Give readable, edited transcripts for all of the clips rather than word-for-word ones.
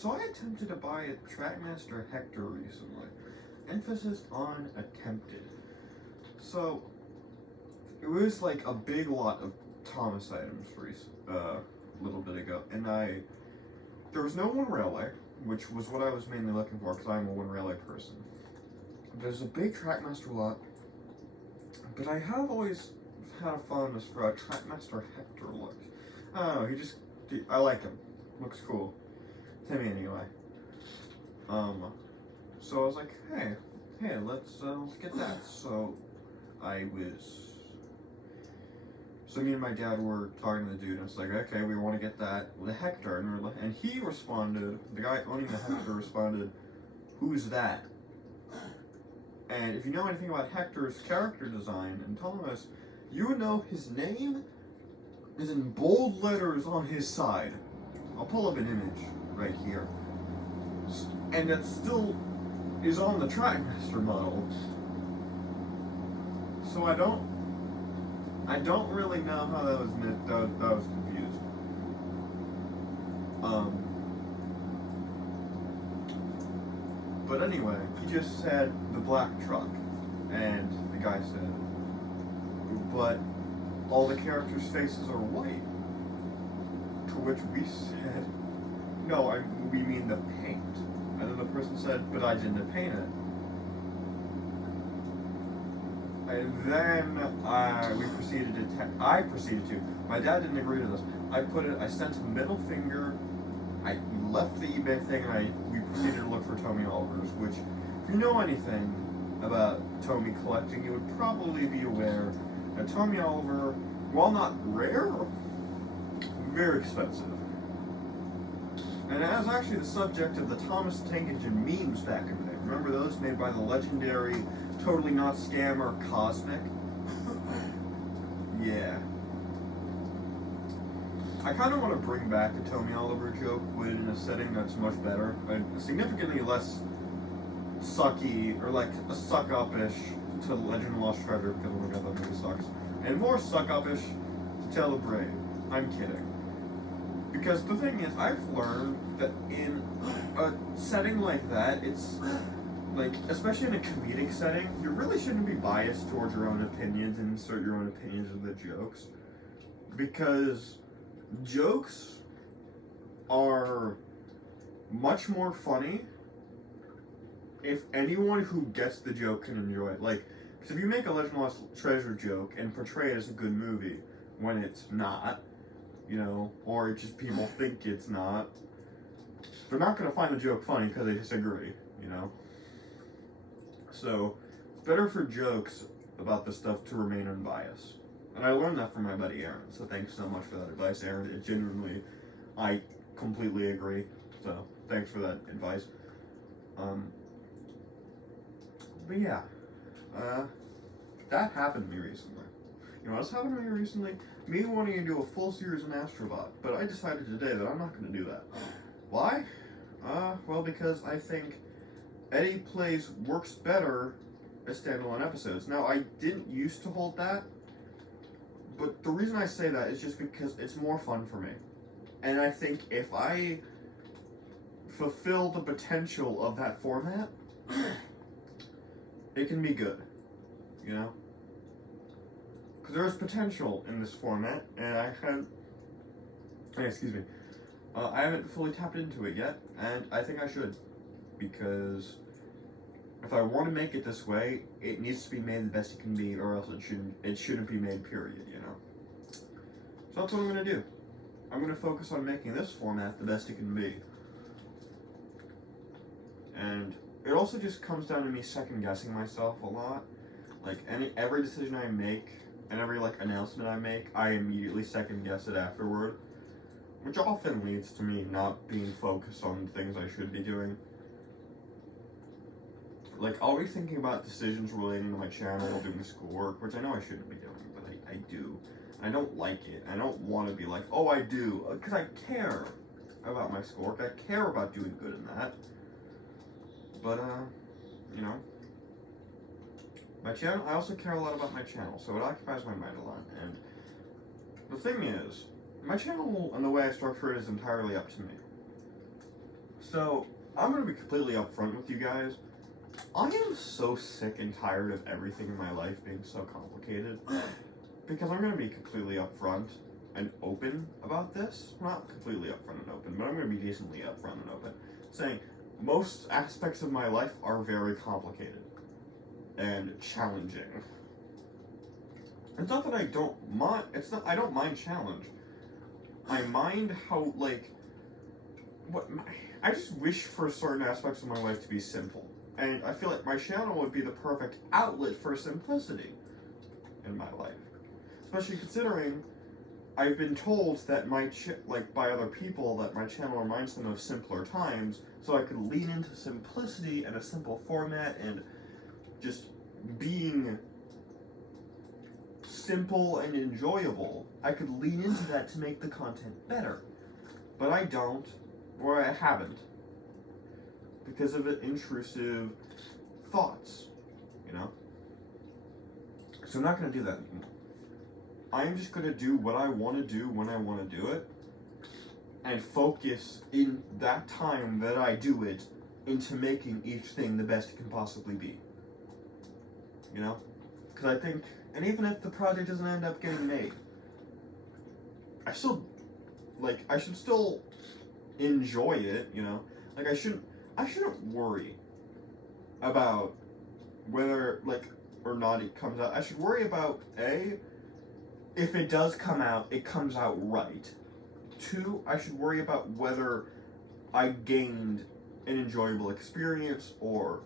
So I attempted to buy a Trackmaster Hector recently. Emphasis on attempted. So it was like a big lot of Thomas items a little bit ago, and there was no one railway, which was what I was mainly looking for because I'm a one railway person. There's a big Trackmaster lot, but I have always had a fondness for a Trackmaster Hector look. I don't know, I like him. Looks cool. To me anyway. So I was like, hey, let's get that. So me and my dad were talking to the dude, and it's like, okay, we want to get that, the Hector, and he responded, the guy owning the Hector responded, who's that? And if you know anything about Hector's character design and Thomas, you would know his name is in bold letters on his side. I'll pull up an image right here. And that still is on the Trackmaster model. So I don't really know how that was confused. But anyway, he just said the black truck, and the guy said, but all the characters' faces are white. To which we said, no, we mean the paint. And then the person said, but I didn't paint it. And then I proceeded to. My dad didn't agree to this. I sent a middle finger. I left the eBay thing, and we proceeded to look for Tomy Oliver's, which, if you know anything about Tomy collecting, you would probably be aware that Tomy Oliver, while not rare, very expensive. And as actually the subject of the Thomas Tank Engine memes back in the day. Remember those made by the legendary, totally not scammer, Cosmic? Yeah. I kind of want to bring back a Tomy Oliver joke, but in a setting that's much better, significantly less sucky, or like a suck-up-ish to Legend of Lost Treasure, because oh my god, that movie sucks, and more suck-up-ish to Tale of Brave. I'm kidding. Because the thing is, I've learned that in a setting like that, it's like, especially in a comedic setting, you really shouldn't be biased towards your own opinions and insert your own opinions of the jokes. Because jokes are much more funny if anyone who gets the joke can enjoy it. Like, because if you make a Legend of Lost Treasure joke and portray it as a good movie when it's not, you know, or just people think it's not, they're not going to find the joke funny because they disagree, you know? So, it's better for jokes about this stuff to remain unbiased. And I learned that from my buddy Aaron, so thanks so much for that advice, Aaron. It genuinely, I completely agree, so thanks for that advice. But yeah, that happened to me recently. You know what else happened to me recently? Me wanting to do a full series in Astrobot, but I decided today that I'm not going to do that. Why? Well, because I think Eddy works better as standalone episodes. Now, I didn't used to hold that, but the reason I say that is just because it's more fun for me. And I think if I fulfill the potential of that format, it can be good, you know? Because there is potential in this format, and I haven't fully tapped into it yet, and I think I should, because if I want to make it this way, it needs to be made the best it can be, or else it shouldn't be made, period, you know? So that's what I'm going to do. I'm going to focus on making this format the best it can be. And it also just comes down to me second-guessing myself a lot. Like, every decision I make, and every, like, announcement I make, I immediately second-guess it afterward. Which often leads to me not being focused on things I should be doing. Like, I'll be thinking about decisions relating to my channel while doing schoolwork, which I know I shouldn't be doing, but I do. I don't like it. I don't want to be like, oh, I do, because I care about my schoolwork. I care about doing good in that. But, you know, my channel, I also care a lot about my channel, so it occupies my mind a lot. And the thing is, my channel and the way I structure it is entirely up to me. So, I'm gonna be completely upfront with you guys. I am so sick and tired of everything in my life being so complicated. Because I'm gonna be completely upfront and open about this. Not completely upfront and open, but I'm gonna be decently upfront and open. Saying most aspects of my life are very complicated and challenging. It's not that I don't mind, I don't mind challenge. I mind how, like, I just wish for certain aspects of my life to be simple. And I feel like my channel would be the perfect outlet for simplicity in my life. Especially considering I've been told that by other people, that my channel reminds them of simpler times, so I could lean into simplicity and a simple format and just being simple and enjoyable. I could lean into that to make the content better. But I don't, or I haven't, because of intrusive thoughts, you know? So I'm not going to do that anymore. I'm just going to do what I want to do when I want to do it, and focus in that time that I do it into making each thing the best it can possibly be. You know? Because I think, and even if the project doesn't end up getting made, I should still enjoy it, you know? Like, I shouldn't worry about whether, or not it comes out. I should worry about, if it does come out, it comes out right. 2, I should worry about whether I gained an enjoyable experience or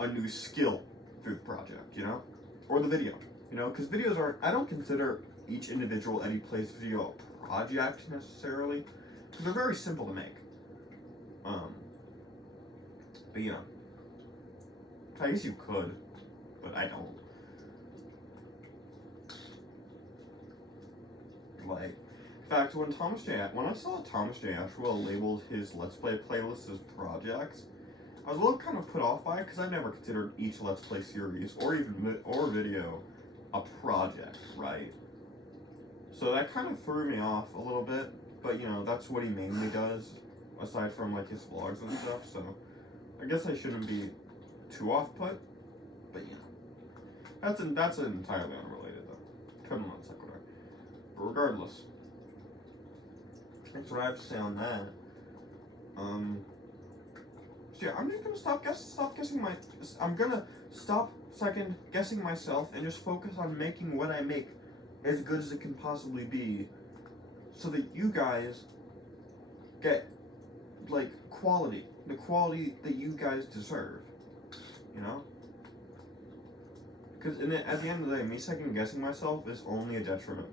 a new skill through the project, you know? Or the video, you know? Because videos I don't consider each individual Eddy Plays video a project necessarily, because they're very simple to make. But you know, I guess you could, but I don't. Like, in fact, when I saw Thomas J. Ashwell labeled his Let's Play playlist as projects, I was a little kind of put off by it because I've never considered each Let's Play series or video a project, right? So that kind of threw me off a little bit, but you know, that's what he mainly does, aside from like his vlogs and stuff, so I guess I shouldn't be too off-put, but you know, that's entirely unrelated though. Come on, sequitur. But regardless, that's what I have to say on that. So yeah, I'm just gonna I'm gonna stop second guessing myself and just focus on making what I make as good as it can possibly be, so that you guys get like the quality that you guys deserve, you know? Because at the end of the day, me second guessing myself is only a detriment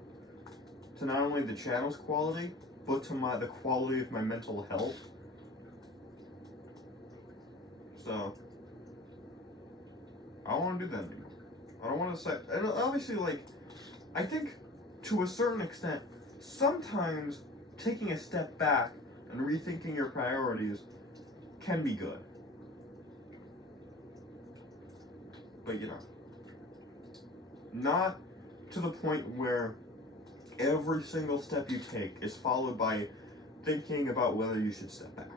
to not only the channel's quality, but to the quality of my mental health. So, I don't want to do that anymore. I don't want to say, and obviously, like, I think to a certain extent, sometimes taking a step back and rethinking your priorities can be good. But you know, not to the point where every single step you take is followed by thinking about whether you should step back.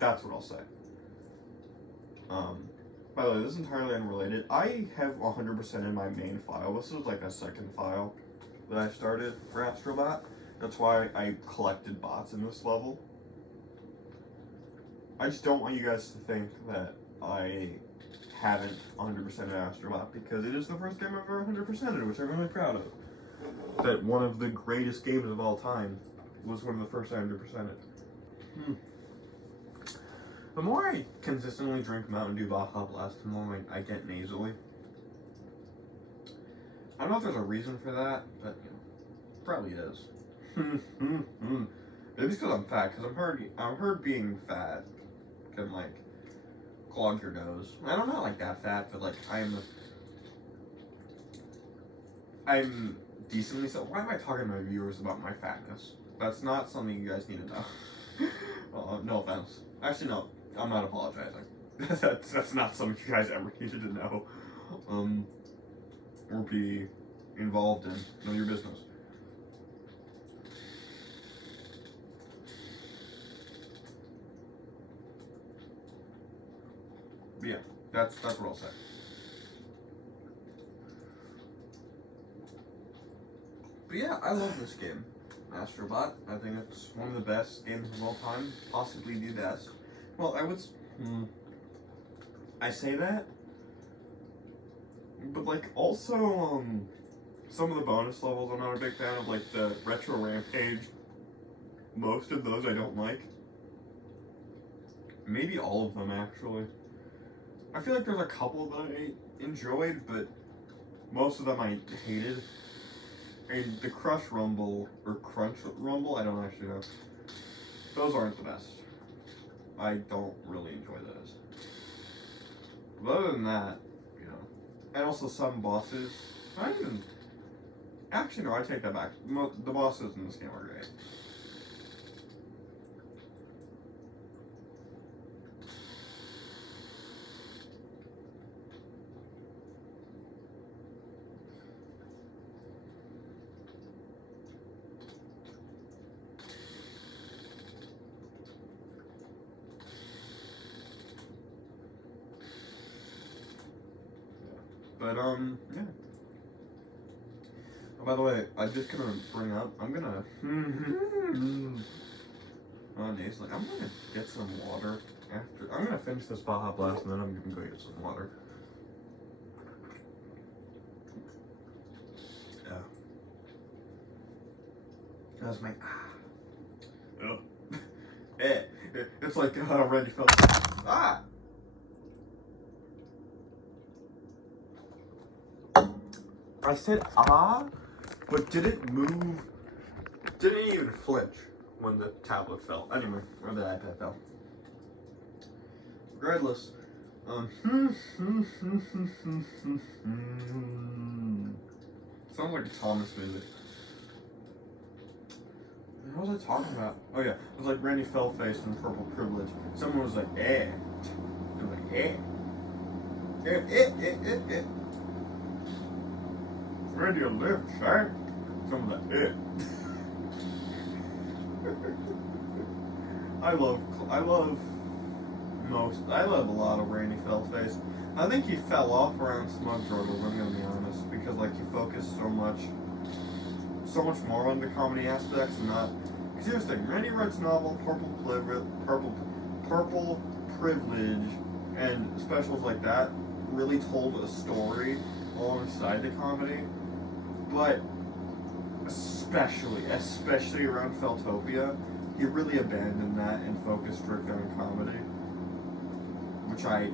That's what I'll say. By the way, this is entirely unrelated. I have 100% in my main file. This is like a second file that I started for Astro. That's why I collected bots in this level. I just don't want you guys to think that I haven't 100%ed Astro, because it is the first game I've ever 100%ed, which I'm really proud of. That one of the greatest games of all time was one of the first I 100%ed. The more I consistently drink Mountain Dew Baja Blast, the more I get nasally. I don't know if there's a reason for that, but you know, probably is. Maybe it's because I'm fat, because I've heard being fat can like clog your nose. I'm not like that fat, but like I'm decently so. Why am I talking to my viewers about my fatness? That's not something you guys need to know. No offense. Actually, no. I'm not apologizing. that's not something you guys ever needed to know, or be involved in. Know your business. But yeah, that's what I'll say. But yeah, I love this game, Astrobot. I think it's one of the best games of all time, possibly the best. Well, I say that, but like also some of the bonus levels I'm not a big fan of, like the Retro Rampage. Most of those I don't like. Maybe all of them actually. I feel like there's a couple that I enjoyed, but most of them I hated. And the Crush Rumble, or Crunch Rumble, I don't actually know. Those aren't the best. I don't really enjoy those. But other than that, you know. And also some bosses, not even... Actually, no, I take that back. The bosses in this game are great. But, yeah. Oh, by the way, I'm just gonna bring up, I'm gonna get some water after, I'm gonna finish this Baja Blast and then I'm gonna go get some water. Yeah. That's my, oh. It's like, already felt, I said but didn't move, didn't even flinch when the tablet fell. Anyway, or the iPad fell. Regardless, sounds like a Thomas music. What was I talking about? Oh yeah, it was like Randy Fellface and Purple Privilege. Someone was like, eh. I was like, eh. Ready to lift, sir? Something like it. I love a lot of Randy Fellface. I think he fell off around Smug Struggles, I'm gonna be honest, because like he focused so much more on the comedy aspects and not. Because here's the thing, Randy writes novel, Purple Privilege, and specials like that really told a story alongside the comedy. But especially around Feltopia, he really abandoned that and focused strictly on comedy, which I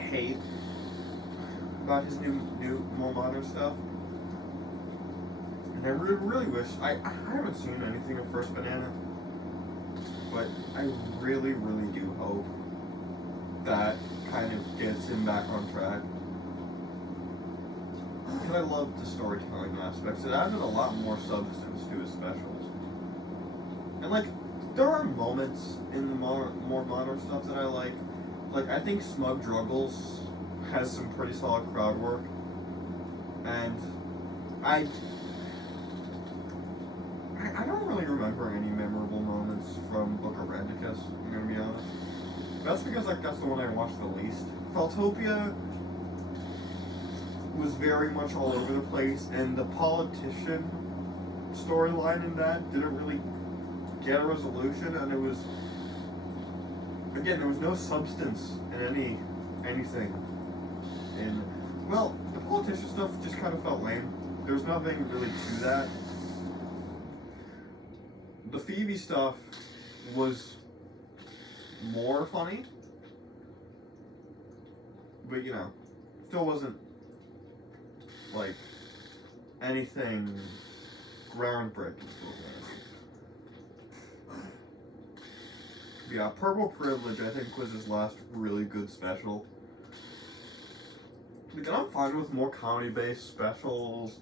hate about his new more modern stuff. And I really wish, I haven't seen anything of First Banana, but I really do hope that kind of gets him back on track. Because I love the storytelling aspects. It added a lot more substance to his specials. And like, there are moments in the more modern stuff that I like. Like, I think Smug Druggles has some pretty solid crowd work. And I don't really remember any memorable moments from Book of Rendicus, I'm gonna be honest. That's because like that's the one I watched the least. Feltopia was very much all over the place, and the politician storyline in that didn't really get a resolution, and it was, again, there was no substance in anything. And well, the politician stuff just kind of felt lame. There was nothing really to that. The Phoebe stuff was more funny, but you know, still wasn't like anything groundbreaking. Yeah, Purple Privilege I think was his last really good special. Like, and I'm fine with more comedy-based specials.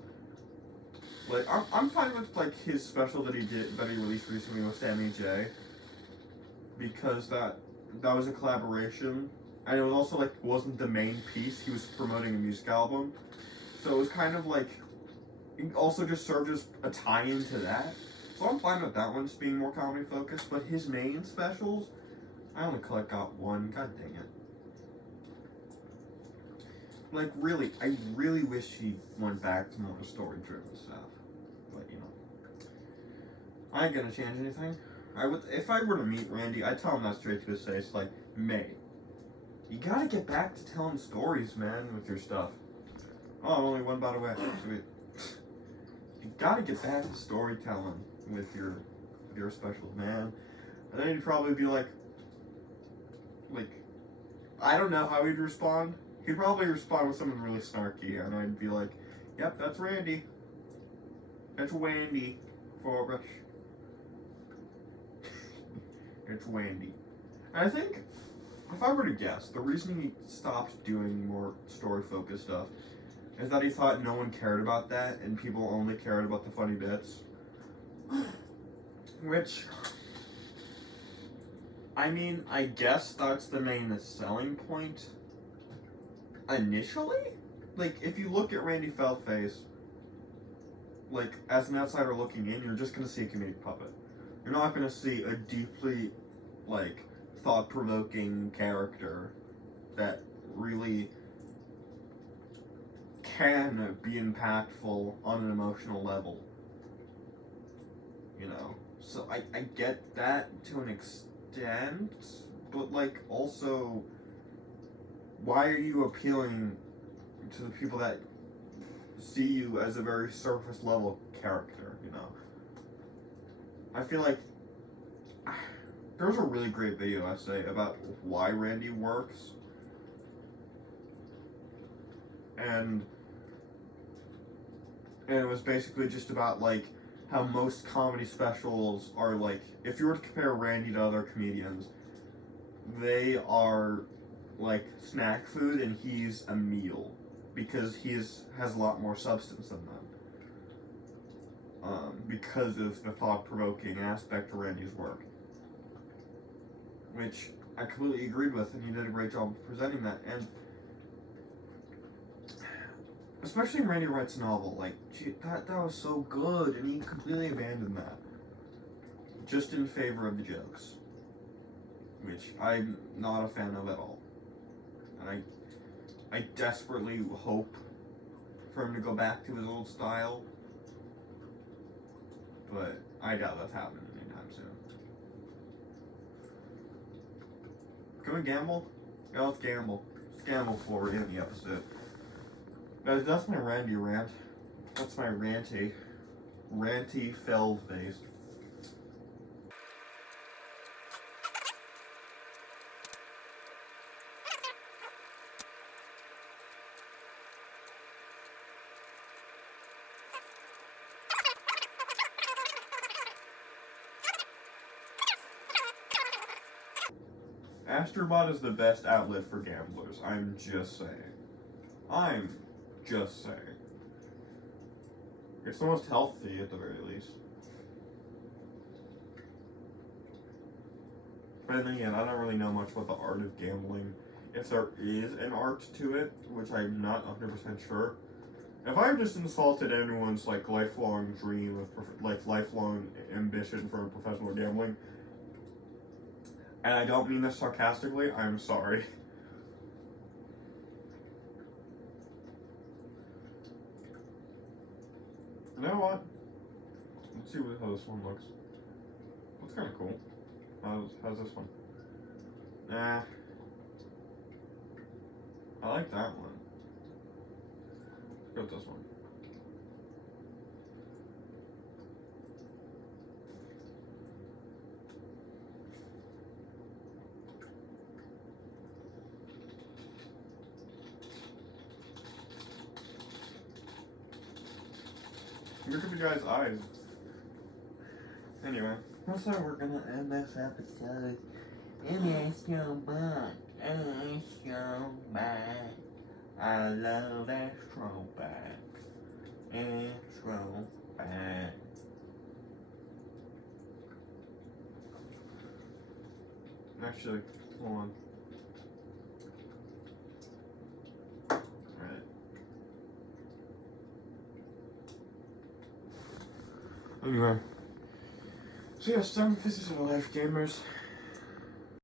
Like, I'm fine with like his special that he released recently with Sammy J, because that was a collaboration, and it was also like wasn't the main piece. He was promoting a music album, so it was kind of like it also just served as a tie-in to that. So I'm fine with that one just being more comedy focused. But his main specials, I only got one. God dang it. Like, really, I really wish he went back to more story-driven stuff. But, you know, I ain't gonna change anything. I would, if I were to meet Randy, I'd tell him that straight to his face, like, May, you gotta get back to telling stories, man, with your stuff. Oh, I'm only one bite away. Sweet. You gotta get back to storytelling with your specials, man. And then he'd probably be like, I don't know how he'd respond. He'd probably respond with something really snarky, and I'd be like, yep, that's Randy. That's Wandy for us. It's Wandy. And I think, if I were to guess, the reason he stopped doing more story-focused stuff is that he thought no one cared about that, and people only cared about the funny bits. Which, I mean, I guess that's the main selling point. Initially? Like, if you look at Randy Feldface, like, as an outsider looking in, you're just gonna see a comedic puppet. You're not gonna see a deeply, like, thought-provoking character that really can be impactful on an emotional level. You know? So I get that to an extent, but, like, also, why are you appealing to the people that see you as a very surface level character, you know? I feel like there was a really great video essay about why Randy works, and it was basically just about, like, how most comedy specials are, like, if you were to compare Randy to other comedians, they are like snack food and he's a meal, because has a lot more substance than them. Because of the thought-provoking aspect to Randy's work, which I completely agreed with, and he did a great job of presenting that. And especially when Randy writes a novel, like, gee, that was so good, and he completely abandoned that just in favor of the jokes, which I'm not a fan of at all. And I desperately hope for him to go back to his old style, but I doubt that's happening anytime soon. Can we gamble? Yeah, let's gamble. Let's gamble before we end the episode. Guys, that's my Randy rant. That's my ranty fell face. Astrobot is the best outlet for gamblers. I'm just saying. It's the most healthy at the very least. But then again, I don't really know much about the art of gambling. If there is an art to it, which I'm not 100% sure. If I've just insulted anyone's like lifelong dream of lifelong ambition for professional gambling, and I don't mean this sarcastically, I'm sorry. You know what? Let's see how this one looks. That's kind of cool. How's this one? Nah. I like that one. Let's go with this one. Look at the guy's eyes. Anyway, that's how we're gonna end this episode. Astrobot. I love Astrobot. Astrobot. Actually, hold on. Anyway, so yeah, 7 pieces of life, gamers.